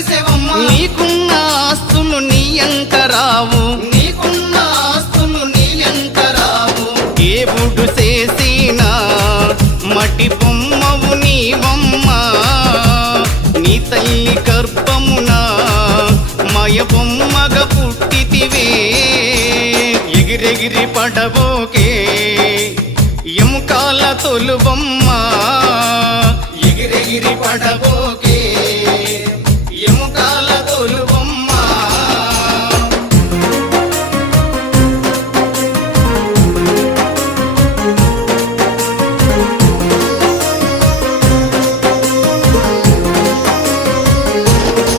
వెలిసేవమ్మ నీకున్న ఆస్తులు నీ అంత రావు నీకున్న ఆస్తులు నీ ఎంత రావు దేవుడు చేసిన మటి బొమ్మవు నీవమ్మ నీ తల్లి గర్భమున మయ బొమ్మగా పుట్టితివే ఎగిరెగిరి పడబోకే ఎముకాల తొలుబొమ్మ ఎగిరెగిరి పడబోకే